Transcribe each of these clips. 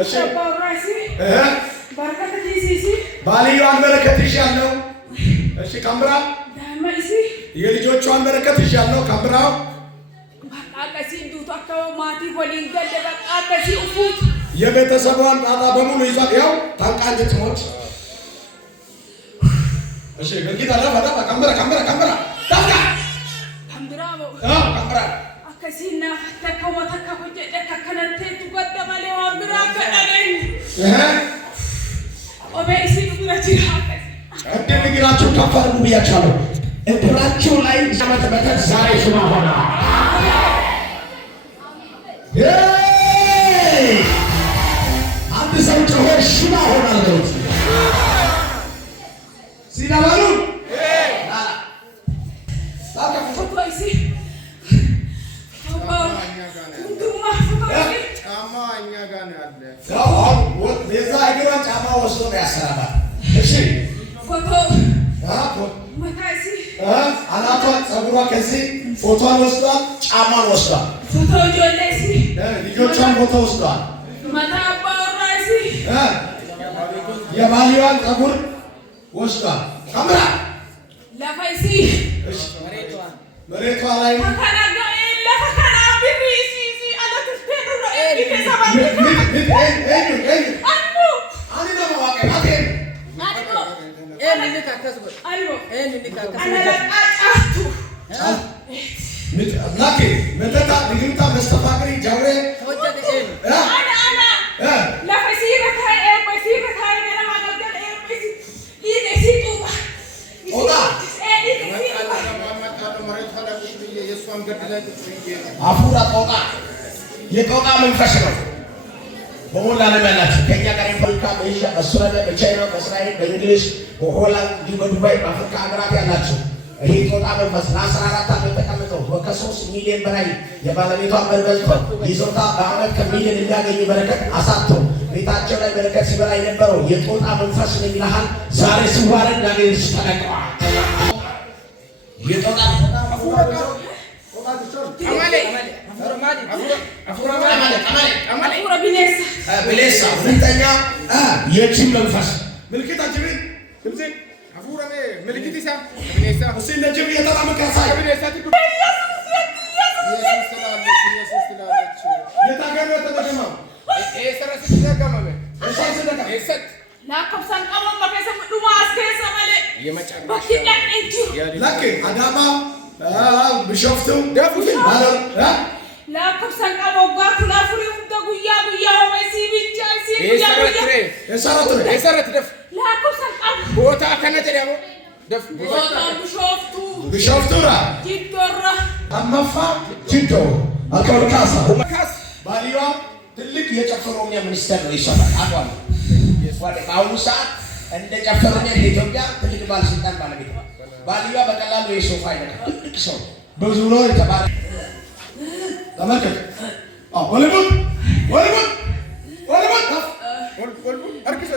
እሺ ባራሲ በረከት ዲሲሲ ባልዩን በረከት ይሻለው እሺ ካምብራ ዳማይሲ የልጆቿን በረከት ይሻለው ካምብራው አቀሲ ዱት አካው ማቲ ሆሊን ገደ በቃ አቀሲ ኡፉት የቤተሰቧን ጣጣ በሙሉ ይዟል ያው ታንቃለች ሞት እሺ ግንጊታ ለፈታ ካምብራ ታካ ካምብራ ካምብራ አከሲና ፈተከው ወተከው ጀደከ ከነንተ ትቆደማ ለዋምብራ ከደረኝ ኦቤሲ ዱራቺ አቀደ ንግራችሁ ከፋሩ ብያቻለሁ እግራችሁ ላይ ዘመተ በተት ዛሬ ሽማ ሆና አንድ ሰው ጮኸ ሽማ ሆናለሁ ሲናባሉ ጫማ ወስዶ ያሰራባል እሺ ፎቶ አናቷ ጸጉሯ ከዚህ ፎቶን ወስዷል ጫማን ወስዷል ፎቶ ጆሌሲ ልጆቿን ፎቶ ወስዷል ማታባራሲ የባልዋን ጸጉር ወስዷል ካሜራ ለፋይሲ እሺ መሬቷ ላይ ተከናጋ ለፈከና ቢቢሲ አለትስተሩ ለኤዲከሳባለ Laki, meteta digita mestafakri jawe. Ana. La fasira kai fasira kai mera magal ini situ. Oda. Afura toka. Ye toka መንፈስ ነው በሞላ ዓለም ያላችሁ ከኛ ጋር ኢንፎርካ በኤሽያ በአውስትራሊያ በቻይና በእስራኤል በእንግሊዝ በሆላንድ በዱባይ በአፍሪካ ሀገራት ያላችሁ ይሄ ጦጣ መንፈስ ለ14 ዓመት ተቀምጠው ከ3 ሚሊዮን በላይ የባለቤቷን በልበልቶ ይዞታ በአመት ከሚሊዮን የሚያገኝ በረከት አሳጥቶ ቤታቸው ላይ በረከት ሲበላ የነበረው የጦጣ መንፈስ ነው ይላል ዛሬ ሲዋረድ ያገኝሽ ተለቀዋል የጦጣ ብሌሳ ሁለተኛ የቺም መንፈስ ምልክት አጅብን ድምጽ አፉራሜ ምልክት ይሳ ብሌሳ እሱ እንደጅብ የተራመቀሳ ብሌሳ ኢየሱስ ተላለች የታገረ ተደገማ ኤሰረስ ተደገማ ኤሰት ላከብሳን ቀመም በከሰም ዱማ አስከሰ ማለ የመጨረሻ በኪዳን እንጂ ለከ አዳማ ብሾፍቱ ደፉሽ ማለት ላከብሳን ቀመም ጋር ፍሪው ጉያ ወይሲ ብቻ ኤሰረት ደፍ ላከብሳን ቀመም ቦታ ከነተ ደሞ ደፍ ቦታ ብሾፍቱራ ጂቶራ አማፋ ጂቶ አቆርካሳ ባሊዋ ትልቅ የጨፈሮኛ ሚኒስተር ነው ይሰራል አቋም ወደ አሁን ሰዓት እንደ ጨፈሮኛ የኢትዮጵያ ትልቅ ባለስልጣን ባለቤት ባሊዋ በቀላሉ የሶፋ አይደለም ትልቅ ሰው ብዙ ነው የተባለ ተመልከት ወለቡት አርክስ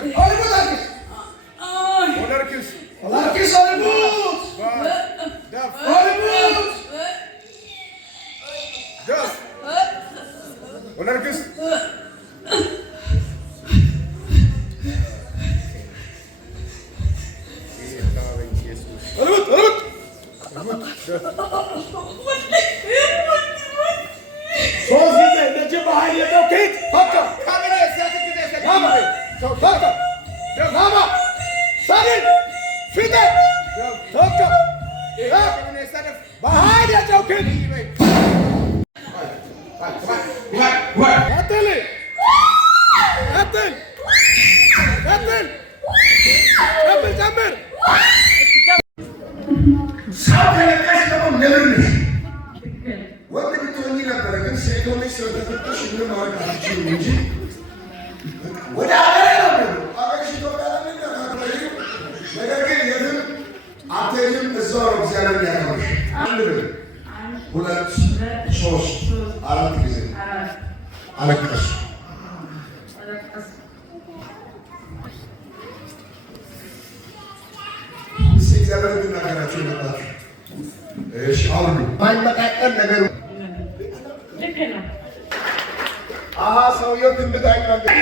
ሰውየው ትንብት አይናገር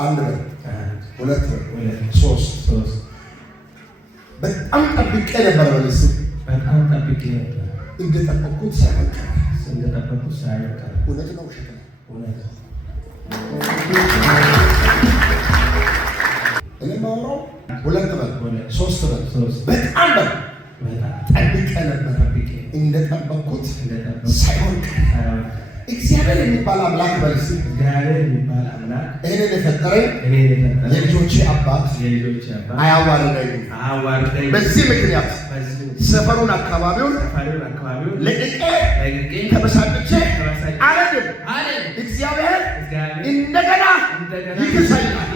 አንድ ነው ሁለት ነው ሶስት በጣም ጠብቄ ነበር ማለት በጣም ጠብቄ ነበር እንደጠበቁት ሳይወጣ እውነት ነው ውሸት ነው እውነት እኔ ማውራው ሁለት ነው ሶስት ነው በጣም ጠብቄ ነበር እንደጠበቁት ሳይሆን እግዚአብሔር የሚባል አምላክ በልስ እግዚአብሔር የሚባል አምላክ እኔን የፈጠረኝ የልጆቼ አባት አያዋርደኝም። በዚህ ምክንያት ሰፈሩን አካባቢውን ለቅቄ ተበሳጭቼ አልሄድም። እግዚአብሔር እንደገና ይክሰኛል።